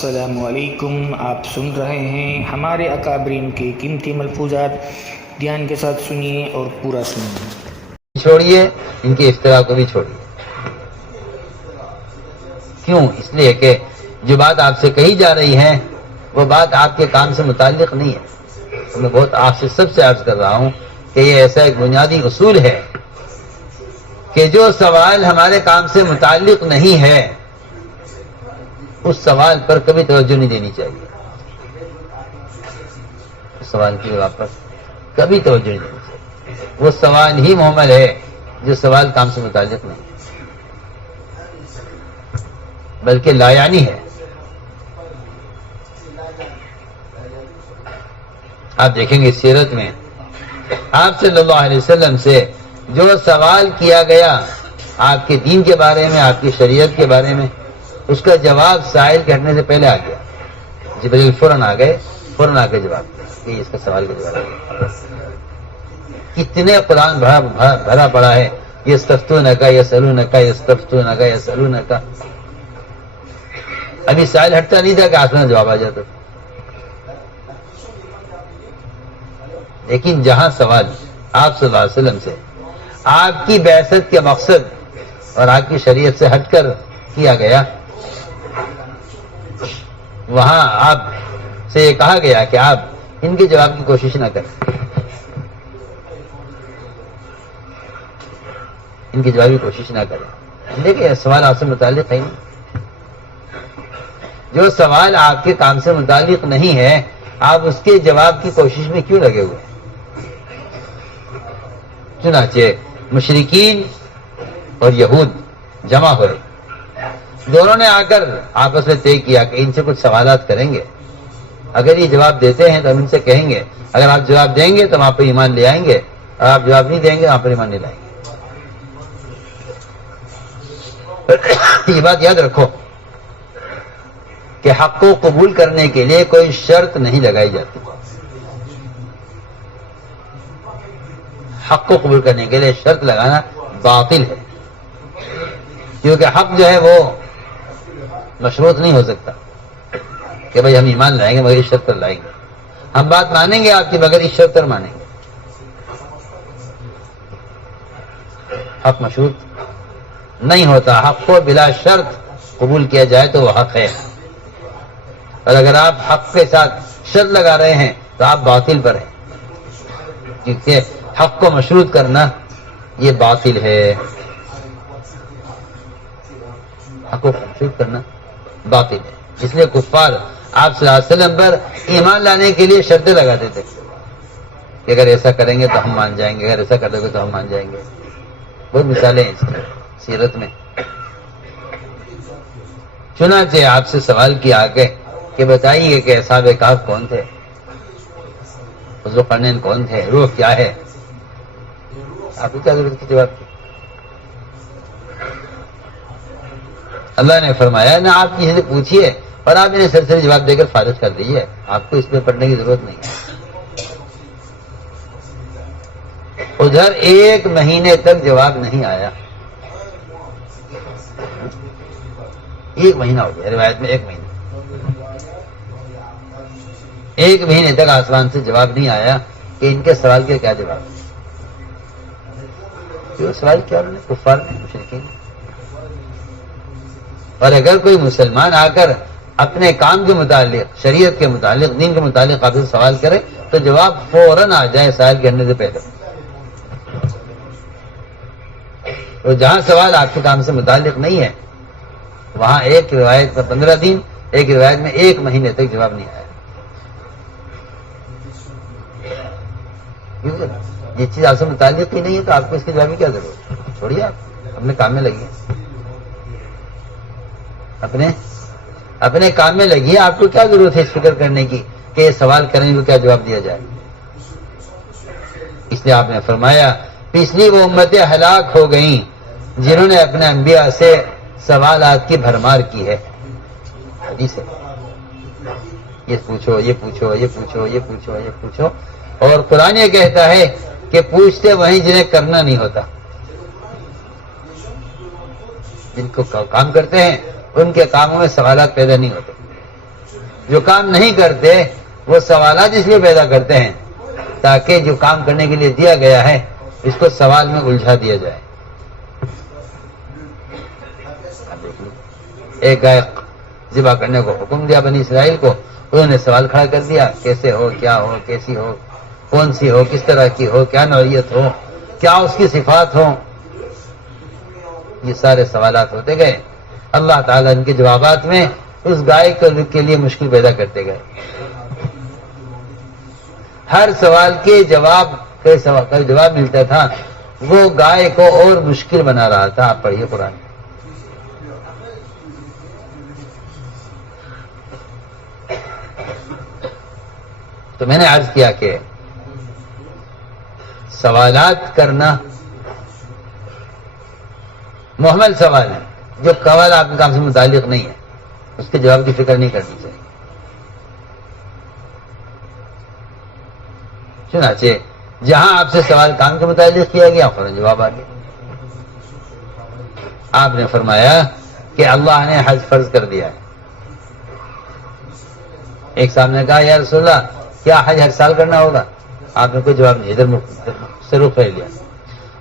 السلام علیکم. آپ سن رہے ہیں ہمارے اکابرین کے قیمتی ملفوظات. دھیان کے ساتھ سنیے اور پورا سنیے. چھوڑیے ان کے افتراء کو بھی چھوڑیے. کیوں؟ اس لیے کہ جو بات آپ سے کہی جا رہی ہے وہ بات آپ کے کام سے متعلق نہیں ہے. میں بہت آپ سے سب سے عرض کر رہا ہوں کہ یہ ایسا ایک بنیادی اصول ہے کہ جو سوال ہمارے کام سے متعلق نہیں ہے اس سوال پر کبھی توجہ نہیں دینی چاہیے. اس سوال کی جواب پر کبھی توجہ نہیں دینی چاہیے. وہ سوال ہی محمل ہے جو سوال کام سے متعلق نہیں بلکہ لایانی ہے. آپ دیکھیں گے سیرت میں آپ صلی اللہ علیہ وسلم سے جو سوال کیا گیا آپ کے دین کے بارے میں، آپ کی شریعت کے بارے میں، اس کا جواب سائل کے ہٹنے سے پہلے آ گیا. جبریل فوراً آ گئے، فوراً آ کے جواب دیا کہ اس کا سوال کا جواب دیا. کتنے قرآن بھرا پڑا ہے یستفتونک یسألونک یستفتونک یسألونک. ابھی سائل ہٹتا نہیں تھا کہ آسمان جواب آ جاتا. لیکن جہاں سوال آپ صلی اللہ علیہ وسلم سے آپ کی بعثت کے مقصد اور آپ کی شریعت سے ہٹ کر کیا گیا، وہاں آپ سے یہ کہا گیا کہ آپ ان کے جواب کی کوشش نہ کریں. ان کی جواب کی کوشش نہ کریں. دیکھیں سوال آپ سے متعلق ہے نہیں. جو سوال آپ کے کام سے متعلق نہیں ہے آپ اس کے جواب کی کوشش میں کیوں لگے ہوئے ہیں؟ چنانچہ مشرکین اور یہود جمع ہوئے، دونوں نے آ کر آپس میں طے کیا کہ ان سے کچھ سوالات کریں گے. اگر یہ جواب دیتے ہیں تو ہم ان سے کہیں گے اگر آپ جواب دیں گے تو ہم آپ پر ایمان لے آئیں گے، اور آپ جواب نہیں دیں گے آپ پر ایمان نہیں لائیں گے. یہ بات یاد رکھو کہ حق کو قبول کرنے کے لیے کوئی شرط نہیں لگائی جاتی. حق کو قبول کرنے کے لیے شرط لگانا باطل ہے، کیونکہ حق جو ہے وہ مشروط نہیں ہو سکتا کہ بھائی ہم ایمان لائیں گے مگر اس شرط پر لائیں گے. ہم بات مانیں گے آپ کی مگر اس شرط پر مانیں گے. حق مشروط نہیں ہوتا. حق کو بلا شرط قبول کیا جائے تو وہ حق ہے، اور اگر آپ حق کے ساتھ شرط لگا رہے ہیں تو آپ باطل پر ہیں، کیونکہ حق کو مشروط کرنا یہ باطل ہے. حق کو مشروط کرنا باطل ہے. اس لیے کفار آپ صلی اللہ علیہ وسلم پر ایمان لانے کے لیے شرطیں لگاتے تھے کہ اگر ایسا کریں گے تو ہم مان جائیں گے، اگر ایسا کر دو گے تو ہم مان جائیں گے. بہت مثالیں ہیں اس کی سیرت میں. چنانچہ آپ سے سوال کیا آگے کہ بتائیے کہ اصحاب کہف کون تھے، ذوالقرنین کون تھے، روح کیا ہے. آپ کو کیا ضرورت کی جواب کی؟ اللہ نے فرمایا نہ آپ کسی سے پوچھیے اور آپ انہیں سرسری جواب دے کر فارغ کر دیجیے. آپ کو اس میں پڑھنے کی ضرورت نہیں ہے. ادھر 1 مہینے تک جواب نہیں آیا. 1 مہینہ ہو گیا، روایت میں 1 مہینہ. 1 مہینے تک آسمان سے جواب نہیں آیا کہ ان کے سوال کے کیا جواب. سوال کیا انہوں نے؟ کفار نے، مشرکین. اور اگر کوئی مسلمان آ کر اپنے کام کے متعلق، شریعت کے متعلق، دین کے متعلق آپ سے سوال کرے تو جواب فوراً آ جائے سائل کرنے سے پہلے. اور جہاں سوال آپ کے کام سے متعلق نہیں ہے وہاں ایک روایت میں 15 دن، ایک روایت میں 1 مہینے تک جواب نہیں آیا. یہ چیز آپ سے متعلق ہی نہیں ہے تو آپ کو اس کے جواب کی کیا ضرورت ہے؟ چھوڑیے، آپ اپنے کام میں لگیے. اپنے کام میں لگیے. آپ کو کیا ضرورت ہے اس فکر کرنے کی کہ یہ سوال کریں کو کیا جواب دیا جائے. اس لیے آپ نے فرمایا پچھلی وہ امتیں ہلاک ہو گئیں جنہوں نے اپنے انبیاء سے سوالات کی بھرمار کی ہے. حدیث ہے، یہ پوچھو، یہ پوچھو، یہ پوچھو، یہ پوچھو، یہ پوچھو. اور قرآن یہ کہتا ہے کہ پوچھتے وہیں جنہیں کرنا نہیں ہوتا. جن کو کام کرتے ہیں ان کے کاموں میں سوالات پیدا نہیں ہوتے. جو کام نہیں کرتے وہ سوالات اس لیے پیدا کرتے ہیں تاکہ جو کام کرنے کے لیے دیا گیا ہے اس کو سوال میں الجھا دیا جائے. ایک گائے ذبح کرنے کو حکم دیا بنی اسرائیل کو، انہوں نے سوال کھڑا کر دیا کیسے ہو، کیا ہو، کیسی ہو، کون سی ہو، کس طرح کی ہو، کیا نوعیت ہو، کیا اس کی صفات ہو. یہ سارے سوالات ہوتے گئے. اللہ تعالیٰ ان کے جوابات میں اس گائے کے لیے مشکل پیدا کرتے گئے. ہر سوال کے جواب کا جواب ملتا تھا وہ گائے کو اور مشکل بنا رہا تھا. آپ پڑھیے قرآن. تو میں نے عرض کیا کہ سوالات کرنا محمل سوال ہے، جو سوال آپ کے کام سے متعلق نہیں ہے اس کے جواب کی فکر نہیں کرنی چاہیے. چنانچہ جہاں آپ سے سوال کام کے متعلق کیا گیا فوراً جواب آ گیا. آپ نے فرمایا کہ اللہ نے حج فرض کر دیا ہے. ایک صاحب نے کہا یا رسول اللہ کیا حج ہر سال کرنا ہوگا؟ آپ نے کوئی جواب نہیں، ادھر سے رخ پھیر لیا.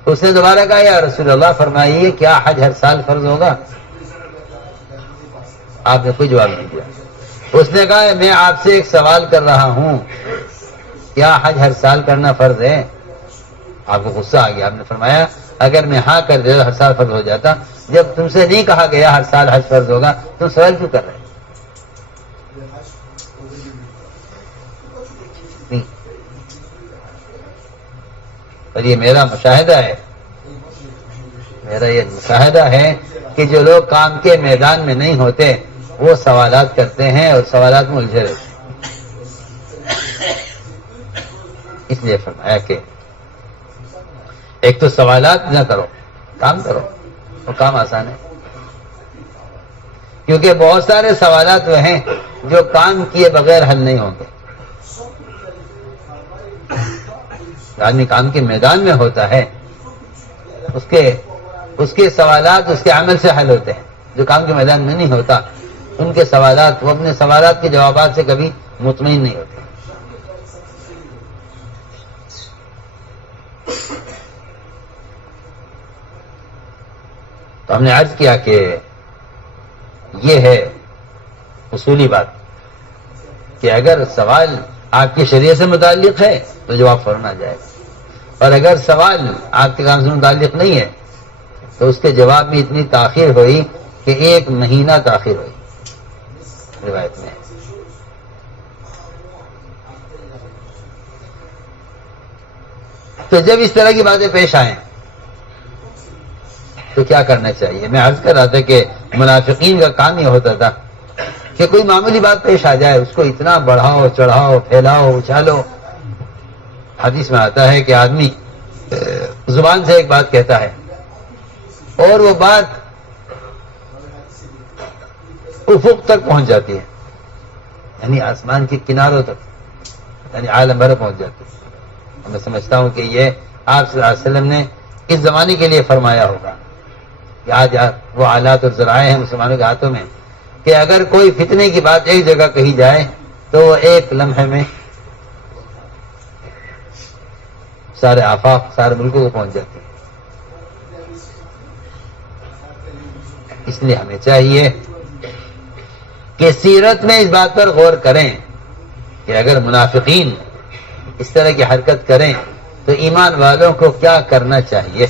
اس نے دوبارہ کہا یا رسول اللہ فرمائیے کیا حج ہر سال فرض ہوگا؟ آپ نے کوئی جواب نہیں دیا. اس نے کہا میں آپ سے ایک سوال کر رہا ہوں، کیا حج ہر سال کرنا فرض ہے؟ آپ کو غصہ آ گیا. آپ نے فرمایا اگر میں ہاں کر دیا ہر سال فرض ہو جاتا. جب تم سے نہیں کہا گیا ہر سال حج فرض ہوگا تم سوال کیوں کر رہے؟ اور یہ میرا مشاہدہ ہے، میرا یہ مشاہدہ ہے کہ جو لوگ کام کے میدان میں نہیں ہوتے وہ سوالات کرتے ہیں اور سوالات میں الجھے رہتے ہیں. اس لیے فرمایا کہ ایک تو سوالات نہ کرو، کام کرو، اور کام آسان ہے. کیونکہ بہت سارے سوالات وہ ہیں جو کام کیے بغیر حل نہیں ہوں گے. آدمی کام کے میدان میں ہوتا ہے اس کے سوالات اس کے عمل سے حل ہوتے ہیں. جو کام کے میدان میں نہیں ہوتا ان کے سوالات، وہ اپنے سوالات کے جوابات سے کبھی مطمئن نہیں ہوتے. تو ہم نے عرض کیا کہ یہ ہے اصولی بات کہ اگر سوال آپ کی شریعت سے متعلق ہے تو جواب فوراً آ جائے گا، اور اگر سوال آپ کے کام سے متعلق نہیں ہے تو اس کے جواب میں اتنی تاخیر ہوئی کہ 1 مہینہ تاخیر ہوئی روایت میں. تو جب اس طرح کی باتیں پیش آئیں تو کیا کرنا چاہیے؟ میں عرض کر رہا تھا کہ منافقین کا کام یہ ہوتا تھا کہ کوئی معمولی بات پیش آ جائے اس کو اتنا بڑھاؤ چڑھاؤ پھیلاؤ اچھالو. حدیث میں آتا ہے کہ آدمی زبان سے ایک بات کہتا ہے اور وہ بات افق تک پہنچ جاتی ہے، یعنی آسمان کے کناروں تک، یعنی عالم بھر پہنچ جاتی ہے. میں سمجھتا ہوں کہ یہ آپ صلی اللہ علیہ وسلم نے اس زمانے کے لیے فرمایا ہوگا کہ آج وہ آلات اور ذرائع ہیں مسلمانوں کے ہاتھوں میں کہ اگر کوئی فتنے کی بات ایک جگہ کہی جائے تو وہ 1 لمحے میں سارے آفاق، سارے ملکوں کو پہنچ جاتے ہیں. اس لیے ہمیں چاہیے کہ سیرت میں اس بات پر غور کریں کہ اگر منافقین اس طرح کی حرکت کریں تو ایمان والوں کو کیا کرنا چاہیے.